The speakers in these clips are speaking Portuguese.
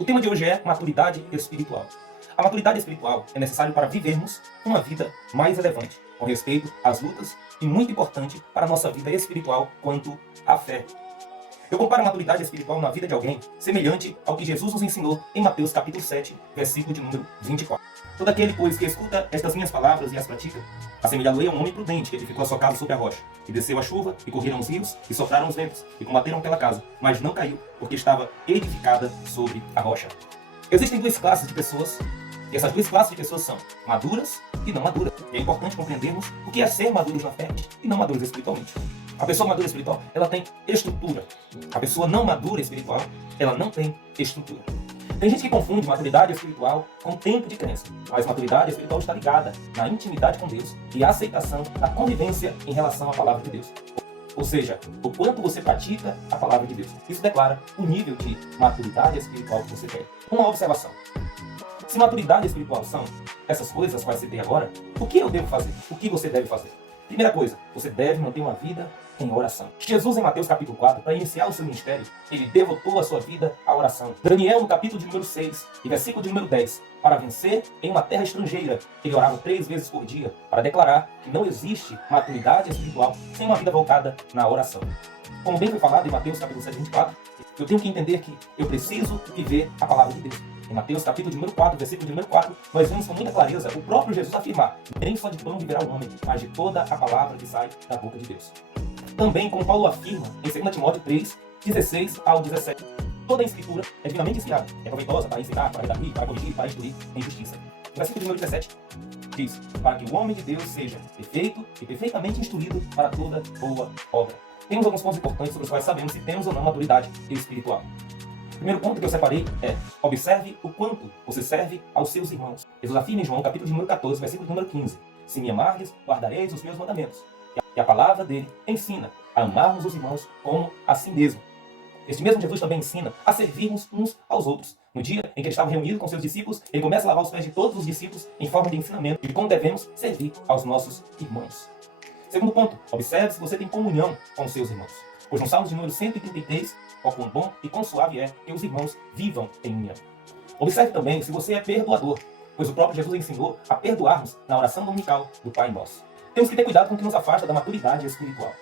O tema de hoje é maturidade espiritual. A maturidade espiritual é necessária para vivermos uma vida mais relevante, com respeito às lutas e muito importante para a nossa vida espiritual quanto à fé. Eu comparo a maturidade espiritual na vida de alguém semelhante ao que Jesus nos ensinou em Mateus capítulo 7, versículo de número 24. Todo aquele, pois, que escuta estas minhas palavras e as pratica, assemelhá-lo-ei a um homem prudente que edificou a sua casa sobre a rocha. E desceu a chuva, e correram os rios, e sopraram os ventos, e combateram aquela casa, mas não caiu, porque estava edificada sobre a rocha. Existem duas classes de pessoas, e essas duas classes de pessoas são maduras e não maduras. E é importante compreendermos o que é ser maduros na fé e não maduros espiritualmente. A pessoa madura espiritual, ela tem estrutura. A pessoa não madura espiritual, ela não tem estrutura. Tem gente que confunde maturidade espiritual com tempo de crença, mas maturidade espiritual está ligada na intimidade com Deus e a aceitação da convivência em relação à palavra de Deus. Ou seja, o quanto você pratica a palavra de Deus. Isso declara o nível de maturidade espiritual que você tem. Uma observação. Se maturidade espiritual são essas coisas as quais citei agora, o que eu devo fazer? O que você deve fazer? Primeira coisa, você deve manter uma vida em oração. Jesus, em Mateus capítulo 4, para iniciar o seu ministério, ele devotou a sua vida à oração. Daniel, no capítulo de número 6 e versículo de número 10, para vencer em uma terra estrangeira, ele orava 3 vezes por dia, para declarar que não existe maturidade espiritual sem uma vida voltada na oração. Como bem foi falado em Mateus capítulo 7, 24, eu tenho que entender que eu preciso viver a palavra de Deus. Em Mateus capítulo de número 4, versículo de número 4, nós vemos com muita clareza o próprio Jesus afirmar: nem só de pão viverá o homem, mas de toda a palavra que sai da boca de Deus. Também, como Paulo afirma em 2 Timóteo 3, 16 ao 17, toda a escritura é divinamente inspirada, é proveitosa para ensinar, para redarguir, para corrigir, para instruir em justiça. O versículo de número 17 diz: para que o homem de Deus seja perfeito e perfeitamente instruído para toda boa obra. Temos alguns pontos importantes sobre os quais sabemos se temos ou não maturidade espiritual. O primeiro ponto que eu separei é: observe o quanto você serve aos seus irmãos. Jesus afirma em João capítulo de número 14, versículo de número 15: se me amardes, guardareis os meus mandamentos. E a palavra dele ensina a amarmos os irmãos como a si mesmo. Este mesmo Jesus também ensina a servirmos uns aos outros. No dia em que ele estava reunido com seus discípulos, ele começa a lavar os pés de todos os discípulos em forma de ensinamento de como devemos servir aos nossos irmãos. Segundo ponto, observe se você tem comunhão com os seus irmãos. Pois no Salmo de número 133, ó quão bom e quão suave é que os irmãos vivam em união. Observe também se você é perdoador, pois o próprio Jesus ensinou a perdoarmos na oração dominical do Pai Nosso. Temos que ter cuidado com o que nos afasta da maturidade espiritual.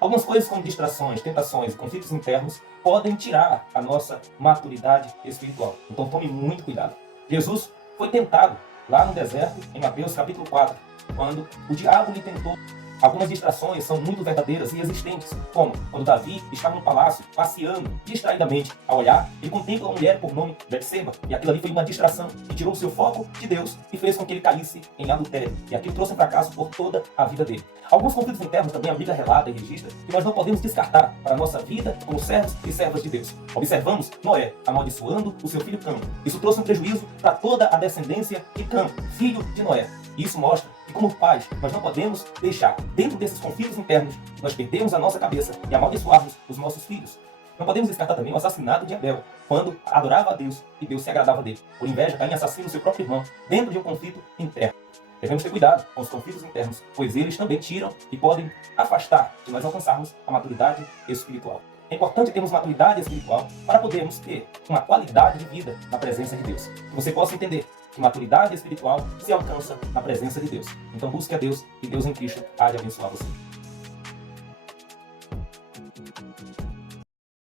Algumas coisas como distrações, tentações e conflitos internos podem tirar a nossa maturidade espiritual. Então tome muito cuidado. Jesus foi tentado lá no deserto, em Mateus capítulo 4, quando o diabo lhe tentou. Algumas distrações são muito verdadeiras e existentes, como quando Davi estava no palácio, passeando distraidamente. Ao olhar, ele contempla uma mulher por nome Betseba, e aquilo ali foi uma distração que tirou o seu foco de Deus e fez com que ele caísse em adultério. E aquilo trouxe um fracasso por toda a vida dele. Alguns conflitos internos também a Bíblia relata e registra que nós não podemos descartar para a nossa vida como servos e servas de Deus. Observamos Noé amaldiçoando o seu filho Cã. Isso trouxe um prejuízo para toda a descendência de Cã, filho de Noé. Isso mostra que, como pais, nós não podemos deixar, dentro desses conflitos internos, nós perdermos a nossa cabeça e amaldiçoarmos os nossos filhos. Não podemos descartar também o assassinato de Abel, quando adorava a Deus e Deus se agradava dele. Por inveja, Caim assassina o seu próprio irmão, dentro de um conflito interno. Devemos ter cuidado com os conflitos internos, pois eles também tiram e podem afastar de nós alcançarmos a maturidade espiritual. É importante termos maturidade espiritual para podermos ter uma qualidade de vida na presença de Deus. Que você possa entender que maturidade espiritual se alcança na presença de Deus. Então busque a Deus e Deus em Cristo há de abençoar você.